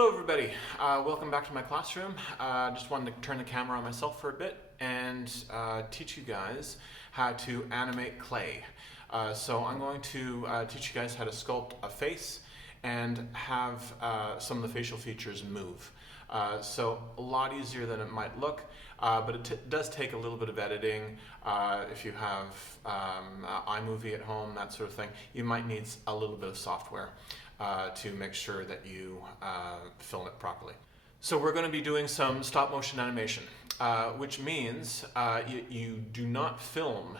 Hello everybody, welcome back to my classroom. Just wanted to turn the camera on myself for a bit and teach you guys how to animate clay. So I'm going to teach you guys how to sculpt a face and have some of the facial features move. So a lot easier than it might look, but it does take a little bit of editing. If you have iMovie at home, that sort of thing, you might need a little bit of software to make sure that you film it properly. So we're going to be doing some stop motion animation, which means you do not film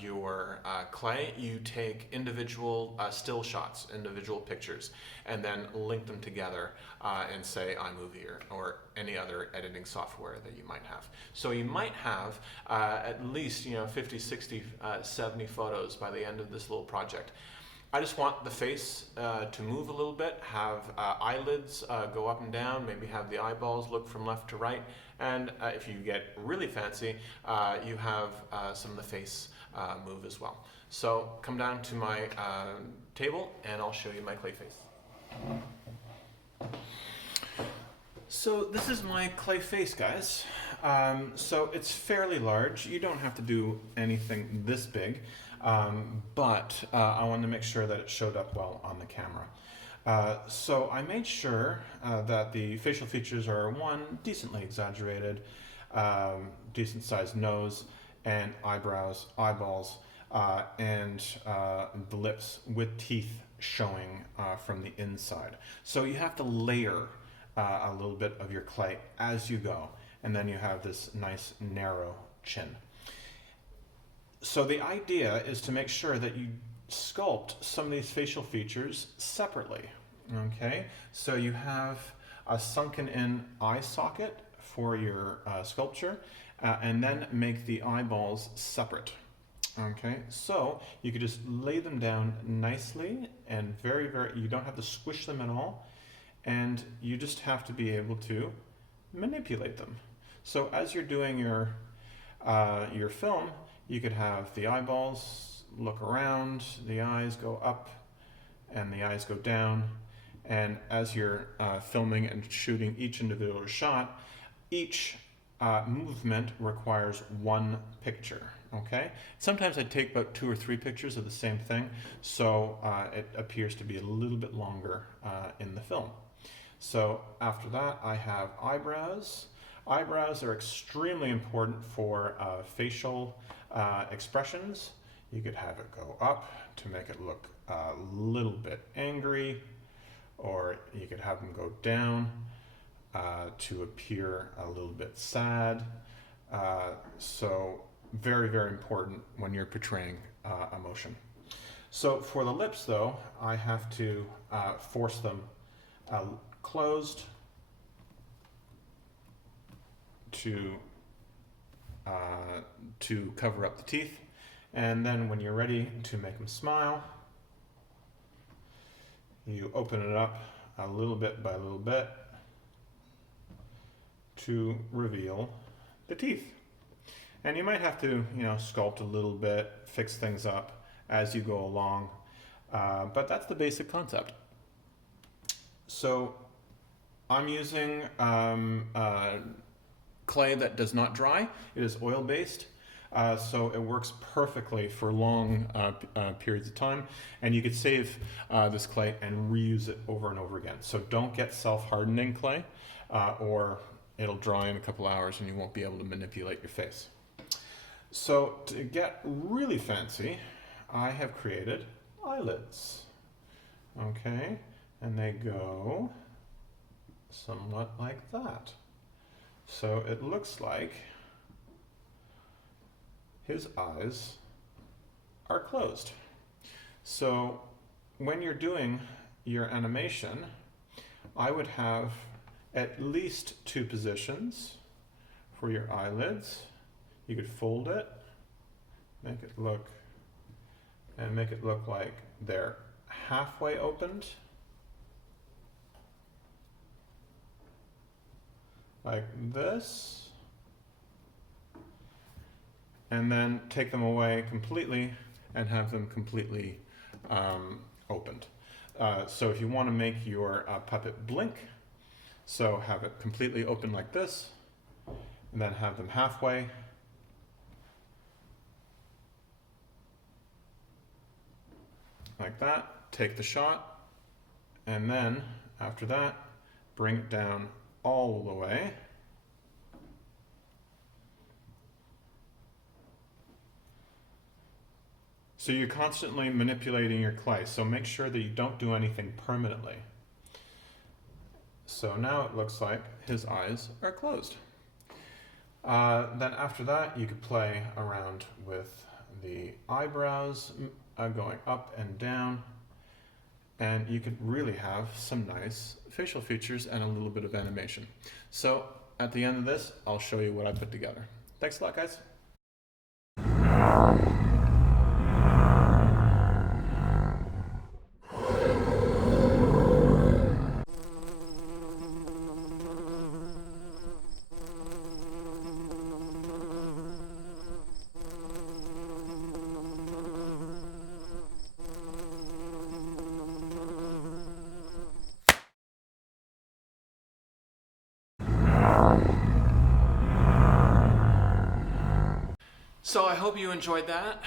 your clay. You take individual still shots, individual pictures, and then link them together in, say, iMovie or any other editing software that you might have. So you might have at least 50, 60, 70 photos by the end of this little project. I just want the face to move a little bit, have eyelids go up and down, maybe have the eyeballs look from left to right, and if you get really fancy, you have some of the face move as well. So come down to my table and I'll show you my clay face. So this is my clay face, guys. So it's fairly large. You don't have to do anything this big. But I wanted to make sure that it showed up well on the camera. So I made sure that the facial features are, one, decently exaggerated, decent sized nose and eyebrows, eyeballs, and the lips with teeth showing from the inside. So you have to layer a little bit of your clay as you go, and then you have this nice narrow chin. So the idea is to make sure that you sculpt some of these facial features separately, okay? So you have a sunken in eye socket for your sculpture, and then make the eyeballs separate, okay? So you could just lay them down nicely and you don't have to squish them at all, and you just have to be able to manipulate them. So as you're doing your film, you could have the eyeballs look around, the eyes go up, and the eyes go down. And as you're filming and shooting each individual shot, each movement requires one picture, okay? Sometimes I take about 2 or 3 pictures of the same thing, so it appears to be a little bit longer in the film. So after that, I have eyebrows. Eyebrows are extremely important for facial expressions. You could have it go up to make it look a little bit angry, or you could have them go down to appear a little bit sad. So very, very important when you're portraying emotion. So for the lips, though, I have to force them closed to cover up the teeth, and then when you're ready to make them smile, you open it up a little bit by little bit to reveal the teeth. And you might have to, sculpt a little bit, fix things up as you go along, but that's the basic concept. So I'm using clay that does not dry. It is oil-based, so it works perfectly for long periods of time, and you could save this clay and reuse it over and over again. So don't get self-hardening clay, or it'll dry in a couple hours and you won't be able to manipulate your face. So to get really fancy, I have created eyelids, okay? And they go somewhat like that. So it looks like his eyes are closed. So when you're doing your animation, I would have at least 2 positions for your eyelids. You could fold it, make it look like they're halfway opened, like this, and then take them away completely and have them completely opened. So if you want to make your puppet blink, So have it completely open like this, and then have them halfway. Like that, take the shot, and then after that, bring it down all the way. So you're constantly manipulating your clay, so make sure that you don't do anything permanently. So now it looks like his eyes are closed. Then after that, you could play around with the eyebrows going up and down, and you could really have some nice facial features and a little bit of animation. So at the end of this, I'll show you what I put together. Thanks a lot, guys. So I hope you enjoyed that.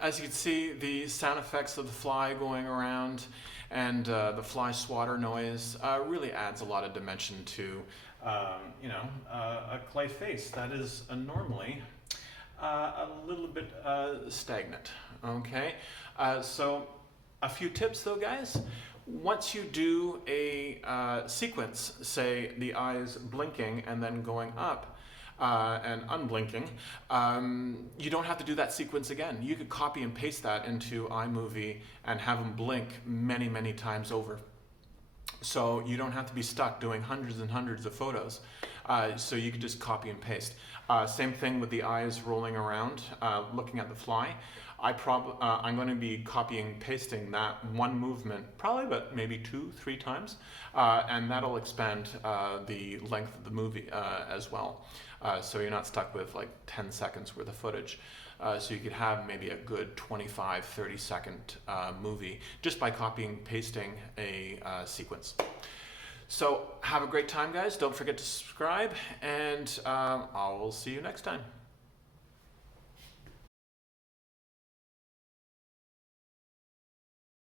As you can see, the sound effects of the fly going around and the fly swatter noise really adds a lot of dimension to, a clay face that is normally a little bit stagnant. Okay, so a few tips though, guys. Once you do a sequence, say the eyes blinking and then going up, and unblinking, you don't have to do that sequence again. You could copy and paste that into iMovie and have them blink many, many times over. So you don't have to be stuck doing hundreds and hundreds of photos. So you could just copy and paste. Same thing with the eyes rolling around, looking at the fly. I'm going to be copying, pasting that one movement, probably but maybe 2-3 times, and that'll expand the length of the movie as well. So you're not stuck with like 10 seconds worth of footage. So you could have maybe a good 25-30 second movie just by copying, pasting a sequence. So have a great time, guys. Don't forget to subscribe, and I will see you next time.